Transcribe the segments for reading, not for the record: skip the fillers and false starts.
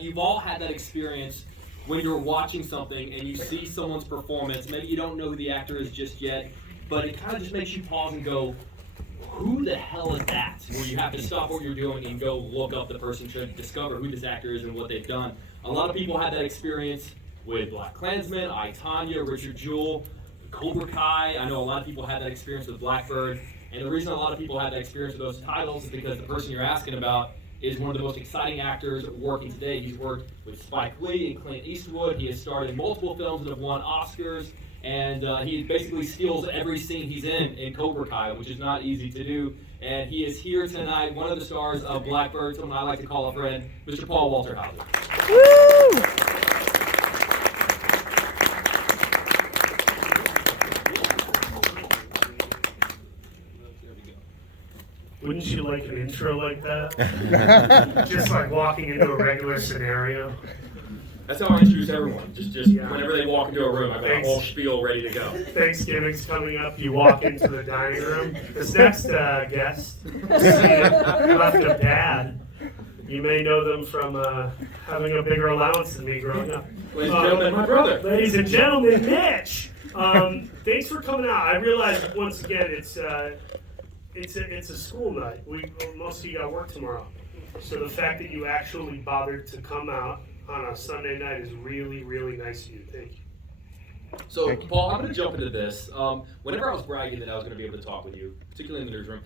you've all had that experience when you're watching something and you see someone's performance. Maybe you don't know who the actor is just yet, but it kind of just makes you pause and go, who the hell is that? Where you have to stop what you're doing and go look up the person to discover who this actor is and what they've done. A lot of people had that experience with Black Klansman, I, Tonya, Richard Jewell, Cobra Kai. I know a lot of people had that experience with Blackbird. And the reason a lot of people had that experience with those titles is because the person you're asking about is one of the most exciting actors working today. He's worked with Spike Lee and Clint Eastwood. He has starred in multiple films and have won Oscars. And he basically steals every scene he's in Cobra Kai, which is not easy to do. And he is here tonight, one of the stars of Blackbird, someone I like to call a friend, Mr. Walter Hauser. Woo! Wouldn't you like an intro like that? Just like walking into a regular scenario. That's how I introduce everyone. Just whenever they walk into a room, I've got a whole spiel ready to go. Thanksgiving's coming up. You walk into the dining room. This next guest left a dad. You may know them from having a bigger allowance than me growing up. Ladies and gentlemen, my brother. Ladies and gentlemen, Mitch. Thanks for coming out. I realize once again it's a school night. Most of you got work tomorrow. So the fact that you actually bothered to come out on a Sunday night is really, really nice of you. Thank you. So, Paul, I'm going to jump into this. Whenever I was bragging that I was going to be able to talk with you, particularly in the newsroom,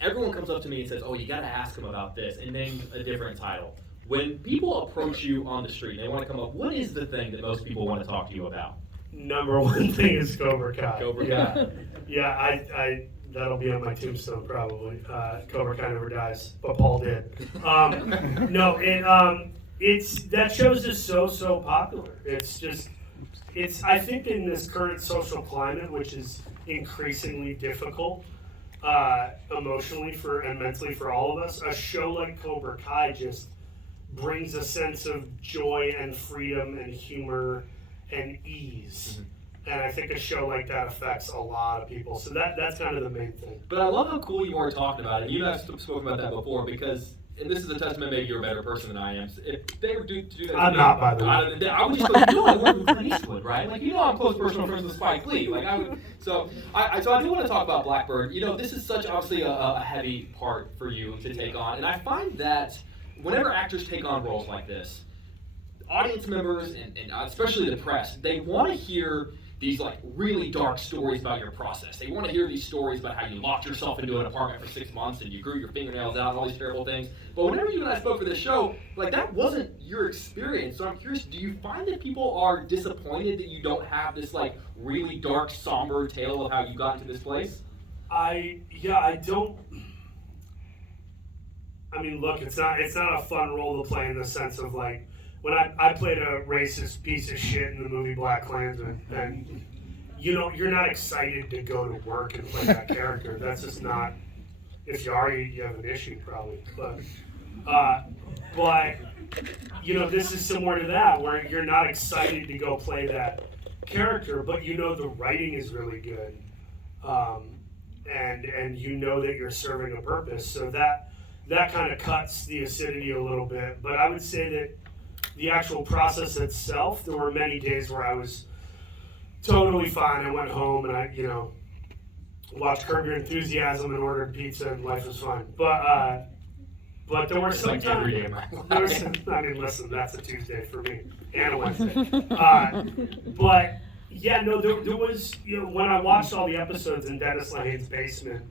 everyone comes up to me and says, oh, you got to ask him about this, and name a different title. When people approach you on the street and they want to come up, what is the thing that most people want to talk to you about? Number one thing is Cobra Kai. Cobra Kai. Yeah, I that'll be on my tombstone probably. Cobra Kai never dies, but Paul did. It's that show's just so popular. It's I think in this current social climate, which is increasingly difficult emotionally and mentally for all of us, a show like Cobra Kai just brings a sense of joy and freedom and humor and ease. Mm-hmm. And I think a show like that affects a lot of people. So that's kind of the main thing. But I love how cool you were talking about it. You and I have spoken about that before because, and this is a testament, maybe you're a better person than I am. If they were to do that, I'm not, by the way. I would just go, I work with Clint Eastwood, right? Like, I'm close personal friends with Spike Lee. Like, so I do want to talk about Blackbird. This is such obviously a heavy part for you to take on, and I find that whenever actors take on roles like this, audience members and especially the press, they want to hear these like really dark stories about your process. They want to hear these stories about how you locked yourself into an apartment for 6 months and you grew your fingernails out and all these terrible things. But whenever you and I spoke for this show, like that wasn't your experience. So I'm curious, do you find that people are disappointed that you don't have this like really dark, somber tale of how you got into this place? I don't. I mean, look, it's not a fun role to play in the sense of like, when I played a racist piece of shit in the movie Black Klansman, and you're not excited to go to work and play that character. That's just not. If you are, you have an issue probably. But this is similar to that, where you're not excited to go play that character, but the writing is really good, and that you're serving a purpose. So that kind of cuts the acidity a little bit. But I would say that the actual process itself, there were many days where I was totally fine. I went home and I, watched Curb Your Enthusiasm and ordered pizza and life was fine. But there were some times. Listen, that's a Tuesday for me and a Wednesday. There was, when I watched all the episodes in Dennis Lehane's basement,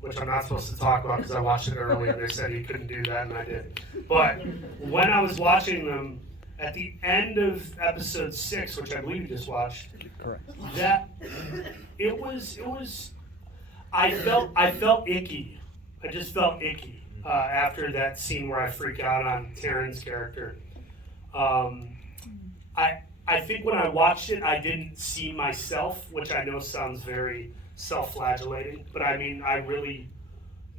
which I'm not supposed to talk about because I watched it early and they said he couldn't do that and I did. But when I was watching them, at the end of episode 6, which I believe you just watched, correct, that it was I felt icky. I just felt icky after that scene where I freak out on Taryn's character. I think when I watched it, I didn't see myself, which I know sounds very self-flagellating, but I mean, I really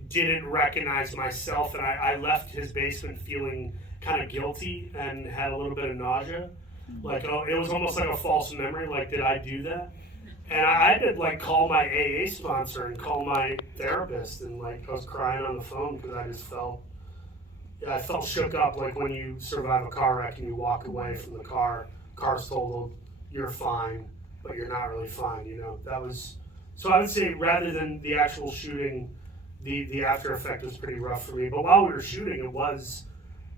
didn't recognize myself, and I left his basement feeling kind of guilty and had a little bit of nausea. Like, it was almost like a false memory, like, did I do that? And I had to, like, call my AA sponsor and call my therapist, and, like, I was crying on the phone because I just felt I felt shook up, like when you survive a car wreck and you walk away from the car's totaled, you're fine, but you're not really fine, you know. That was, so I would say rather than the actual shooting, the after effect was pretty rough for me. But while we were shooting, it was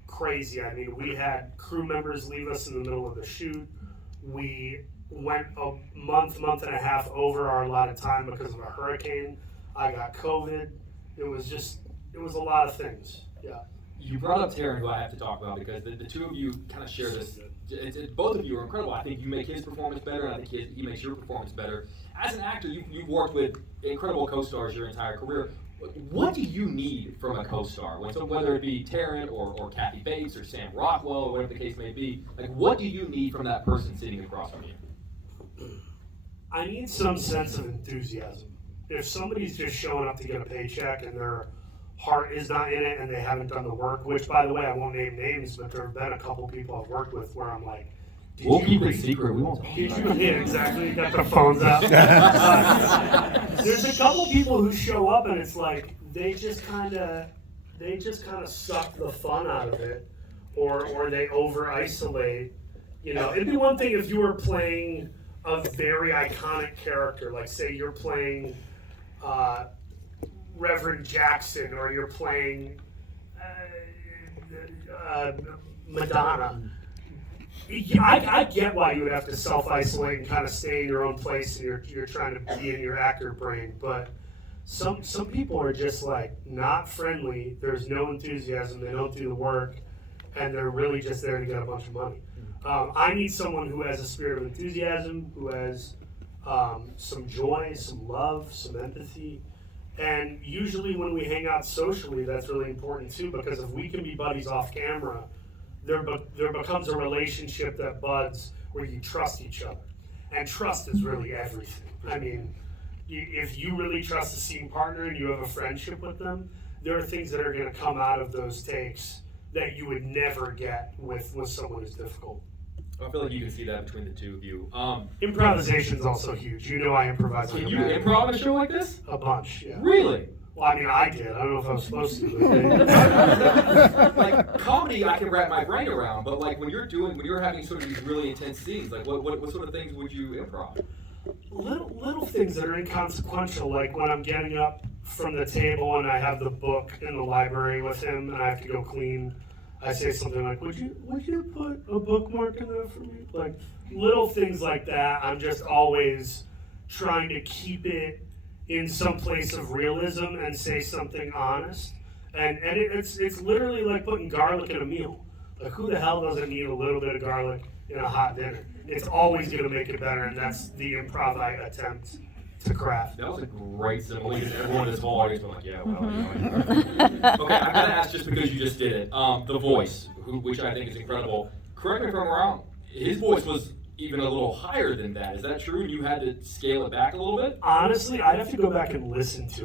crazy. I mean, we had crew members leave us in the middle of the shoot. We went a month and a half over our allotted time because of a hurricane. I got COVID. It was a lot of things. Yeah. You brought up Taryn, who I have to talk about, because the two of you kind of share this. Both of you are incredible. I think you make his performance better, and I think he makes your performance better. As an actor, you've worked with incredible co-stars your entire career. What do you need from a co-star? Whether it be Taryn or Kathy Bates or Sam Rockwell or whatever the case may be, like what do you need from that person sitting across from you? I need some sense of enthusiasm. If somebody's just showing up to get a paycheck and their heart is not in it and they haven't done the work, which by the way, I won't name names, but there have been a couple people I've worked with where I'm like, we'll keep it secret. We won't. Yeah, exactly. Got their phones out. There's a couple people who show up and it's like they just kind of suck the fun out of it, or they over isolate. You know, it'd be one thing if you were playing a very iconic character, like say you're playing Reverend Jackson, or you're playing Madonna. I get why you would have to self-isolate and kind of stay in your own place, and you're trying to be in your actor brain. But some people are just like not friendly. There's no enthusiasm. They don't do the work, and they're really just there to get a bunch of money. I need someone who has a spirit of enthusiasm, who has some joy, some love, some empathy. And usually when we hang out socially, that's really important too, because if we can be buddies off camera, there becomes a relationship that buds where you trust each other. And trust is really everything. I mean, if you really trust a scene partner and you have a friendship with them, there are things that are going to come out of those takes that you would never get with someone who's difficult. I feel like you can see that between the two of you. Improvisation is also huge. You know I improvise. Can you improv in a show like this? A bunch, yeah. Really? Well, I mean, I did. I don't know if I was supposed to. Like comedy, I can wrap my brain around, but like when you're having sort of these really intense scenes, like what sort of things would you improv? Little things that are inconsequential, like when I'm getting up from the table and I have the book in the library with him and I have to go clean. I say something like, would you put a bookmark in there for me? Like little things like that. I'm just always trying to keep it in some place of realism and say something honest. And it's literally like putting garlic in a meal. Like who the hell doesn't need a little bit of garlic in a hot dinner? It's always going to make it better, and that's the improv I attempt to craft. That was a great simile, because everyone in this whole audience was like, yeah, well, you know. Okay, I gotta ask, just because you just did it, the voice, which I think is incredible. Correct me if I'm wrong, his voice was even a little higher than that. Is that true? And you had to scale it back a little bit? Honestly, I'd have to go back and listen to